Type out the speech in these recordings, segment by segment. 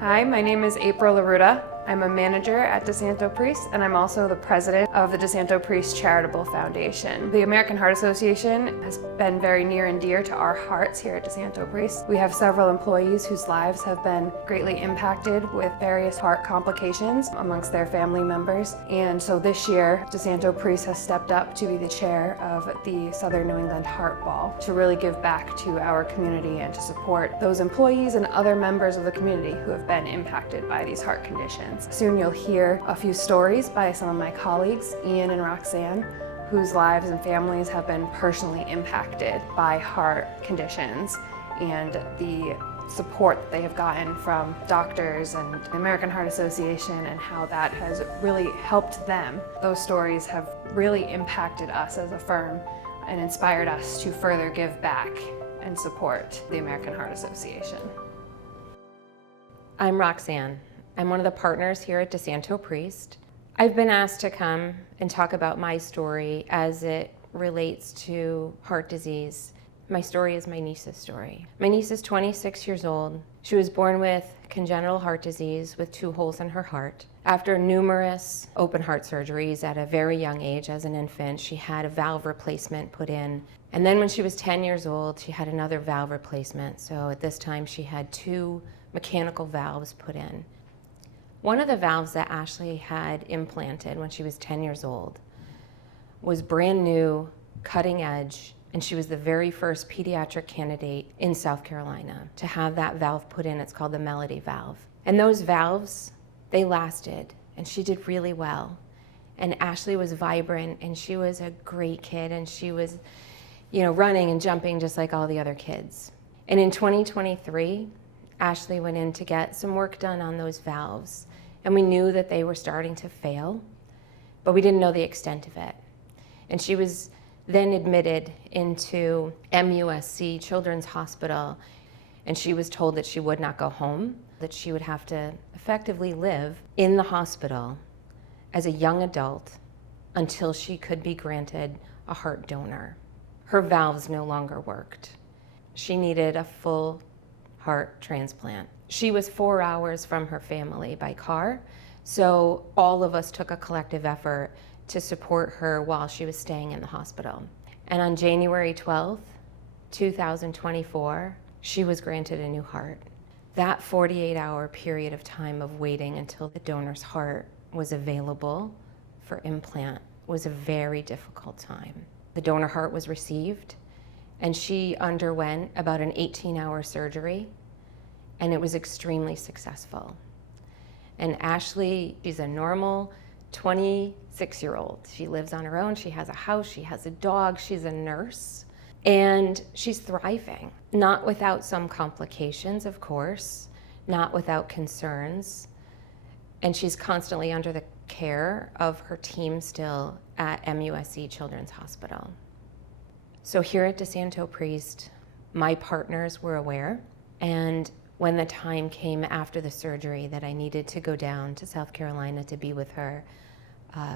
Hi, my name is April Laruda. I'm a manager at DiSanto Priest, and I'm also the president of the DiSanto Priest Charitable Foundation. The American Heart Association has been very near and dear to our hearts here at DiSanto Priest. We have several employees whose lives have been greatly impacted with various heart complications amongst their family members. And so this year, DiSanto Priest has stepped up to be the chair of the Southern New England Heart Ball to really give back to our community and to support those employees and other members of the community who have been impacted by these heart conditions. Soon you'll hear a few stories by some of my colleagues, Ian and Roxanne, whose lives and families have been personally impacted by heart conditions and the support that they have gotten from doctors and the American Heart Association and how that has really helped them. Those stories have really impacted us as a firm and inspired us to further give back and support the American Heart Association. I'm Roxanne. I'm one of the partners here at DiSanto Priest. I've been asked to come and talk about my story as it relates to heart disease. My story is my niece's story. My niece is 26 years old. She was born with congenital heart disease with 2 holes in her heart. After numerous open heart surgeries at a very young age as an infant, she had a valve replacement put in. And then when she was 10 years old, she had another valve replacement. So at this time, she had 2 mechanical valves put in. One of the valves that Ashley had implanted when she was 10 years old was brand new, cutting edge, and she was the very first pediatric candidate in South Carolina to have that valve put in. It's called the Melody valve. And those valves, they lasted, and she did really well. And Ashley was vibrant, and she was a great kid, and she was, running and jumping just like all the other kids. And in 2023, Ashley went in to get some work done on those valves, and we knew that they were starting to fail, but we didn't know the extent of it. And she was then admitted into MUSC Children's Hospital, and she was told that she would not go home, that she would have to effectively live in the hospital as a young adult until she could be granted a heart donor. Her valves no longer worked. She needed a full heart transplant. She was 4 hours from her family by car, so all of us took a collective effort to support her while she was staying in the hospital. And on January 12th, 2024, she was granted a new heart. That 48-hour period of time of waiting until the donor's heart was available for implant was a very difficult time. The donor heart was received, and she underwent about an 18-hour surgery, and it was extremely successful. And Ashley, she's a normal 26-year-old. She lives on her own, she has a house, she has a dog, she's a nurse, and she's thriving. Not without some complications, of course, not without concerns, and she's constantly under the care of her team still at MUSC Children's Hospital. So here at DiSanto Priest, my partners were aware, and when the time came after the surgery that I needed to go down to South Carolina to be with her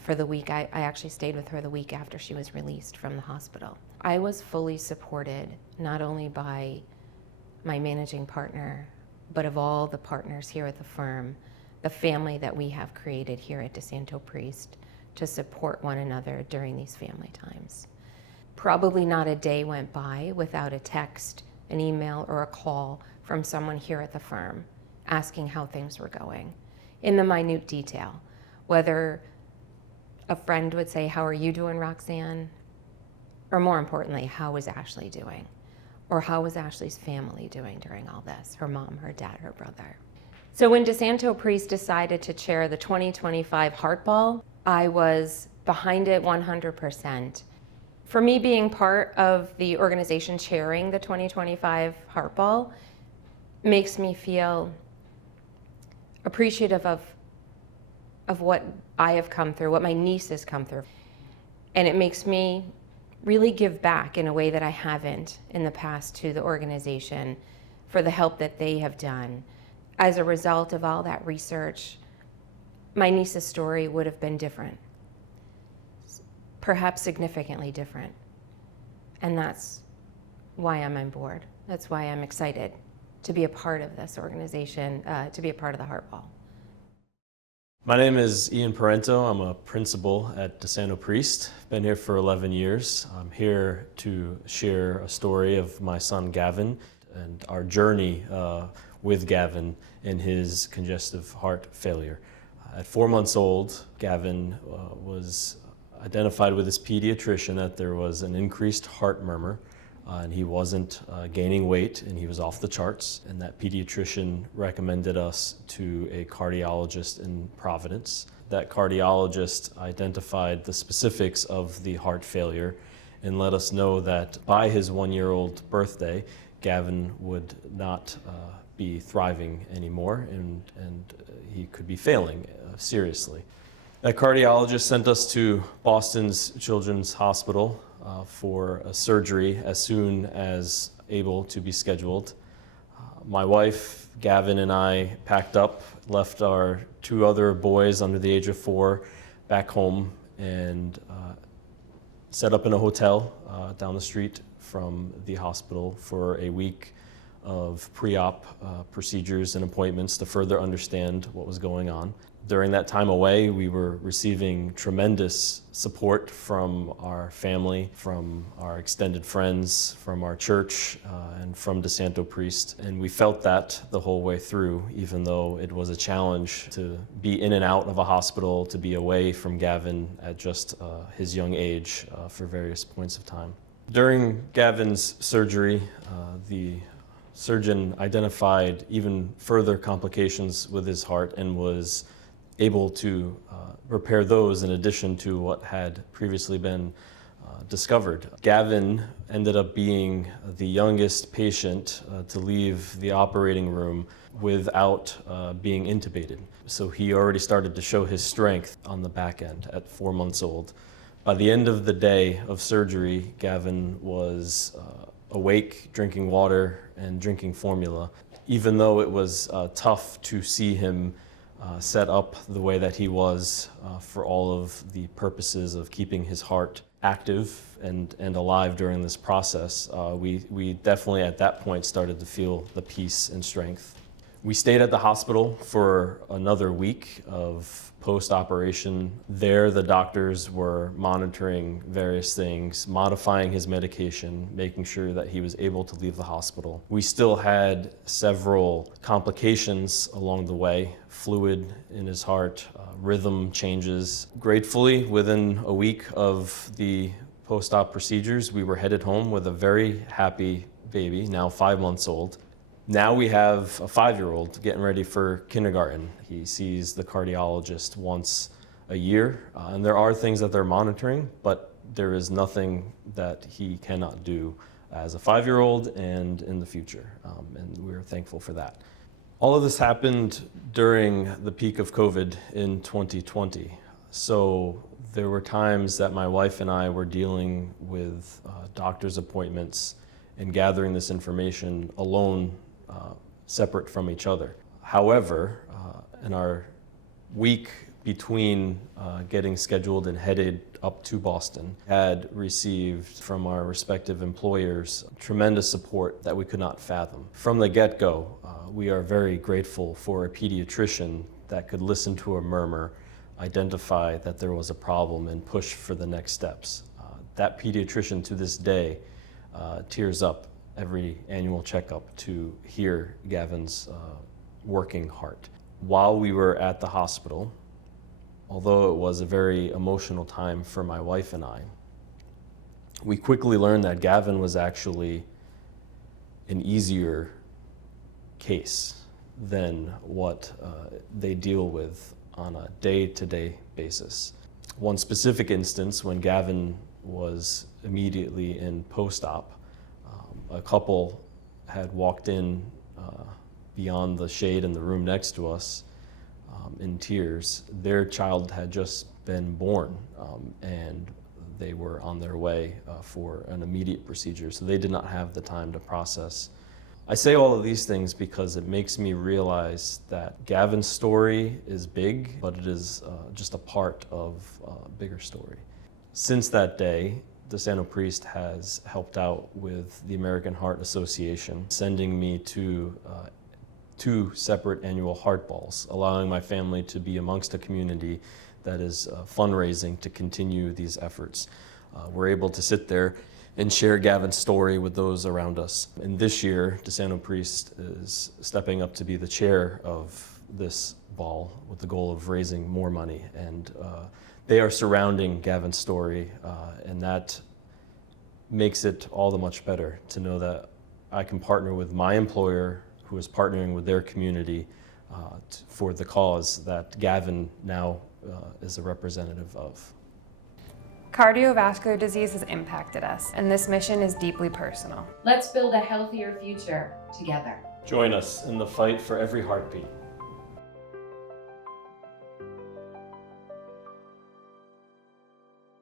for the week, I actually stayed with her the week after she was released from the hospital. I was fully supported, not only by my managing partner, but of all the partners here at the firm, the family that we have created here at DiSanto Priest to support one another during these family times. Probably not a day went by without a text, an email, or a call from someone here at the firm asking how things were going in the minute detail. Whether a friend would say, "How are you doing, Roxanne?" Or more importantly, how was Ashley doing? Or how was Ashley's family doing during all this? Her mom, her dad, her brother. So when DiSanto Priest decided to chair the 2025 Heart Ball, I was behind it 100%. For me, being part of the organization chairing the 2025 Heart Ball makes me feel appreciative of what I have come through, what my niece has come through. And it makes me really give back in a way that I haven't in the past to the organization for the help that they have done. As a result of all that research, my niece's story would have been different, perhaps significantly different. And that's why I'm on board. That's why I'm excited to be a part of this organization, to be a part of the Heart Ball. My name is Ian Parento. I'm a principal at DiSanto Priest. Been here for 11 years. I'm here to share a story of my son Gavin and our journey with Gavin and his congestive heart failure. At 4 months old, Gavin was identified with his pediatrician that there was an increased heart murmur, and he wasn't gaining weight, and he was off the charts. And that pediatrician recommended us to a cardiologist in Providence. That cardiologist identified the specifics of the heart failure and let us know that by his 1-year-old birthday, Gavin would not be thriving anymore, and he could be failing seriously. That cardiologist sent us to Boston's Children's Hospital for a surgery as soon as able to be scheduled. My wife, Gavin, and I packed up, left our 2 other boys under the age of 4 back home, and set up in a hotel down the street from the hospital for a week of pre-op procedures and appointments to further understand what was going on. During that time away, we were receiving tremendous support from our family, from our extended friends, from our church, and from DiSanto Priest. And we felt that the whole way through, even though it was a challenge to be in and out of a hospital, to be away from Gavin at just his young age for various points of time. During Gavin's surgery, the surgeon identified even further complications with his heart and was able to repair those in addition to what had previously been discovered. Gavin ended up being the youngest patient to leave the operating room without being intubated. So he already started to show his strength on the back end at 4 months old. By the end of the day of surgery, Gavin was awake, drinking water and drinking formula. Even though it was tough to see him set up the way that he was for all of the purposes of keeping his heart active and alive during this process, we definitely at that point started to feel the peace and strength. We stayed at the hospital for another week of post-operation. There, the doctors were monitoring various things, modifying his medication, making sure that he was able to leave the hospital. We still had several complications along the way, fluid in his heart, rhythm changes. Gratefully, within a week of the post-op procedures, we were headed home with a very happy baby, now 5 months old. Now we have a 5-year-old getting ready for kindergarten. He sees the cardiologist once a year, and there are things that they're monitoring, but there is nothing that he cannot do as a 5-year-old and in the future, and we're thankful for that. All of this happened during the peak of COVID in 2020. So there were times that my wife and I were dealing with doctor's appointments and gathering this information alone, separate from each other. However, in our week between getting scheduled and headed up to Boston, had received from our respective employers tremendous support that we could not fathom. From the get-go, we are very grateful for a pediatrician that could listen to a murmur, identify that there was a problem, and push for the next steps. That pediatrician to this day tears up every annual checkup to hear Gavin's working heart. While we were at the hospital, although it was a very emotional time for my wife and I, we quickly learned that Gavin was actually an easier case than what they deal with on a day-to-day basis. One specific instance, when Gavin was immediately in post-op, a couple had walked in beyond the shade in the room next to us in tears. Their child had just been born, and they were on their way for an immediate procedure, so they did not have the time to process. I say all of these things because it makes me realize that Gavin's story is big, but it is just a part of a bigger story. Since that day, DiSanto Priest has helped out with the American Heart Association, sending me to 2 separate annual heart balls, allowing my family to be amongst a community that is fundraising to continue these efforts. We're able to sit there and share Gavin's story with those around us. And this year, DiSanto Priest is stepping up to be the chair of this ball with the goal of raising more money. And they are surrounding Gavin's story, and that makes it all the much better to know that I can partner with my employer, who is partnering with their community for the cause that Gavin now is a representative of. Cardiovascular disease has impacted us, and this mission is deeply personal. Let's build a healthier future together. Join us in the fight for every heartbeat.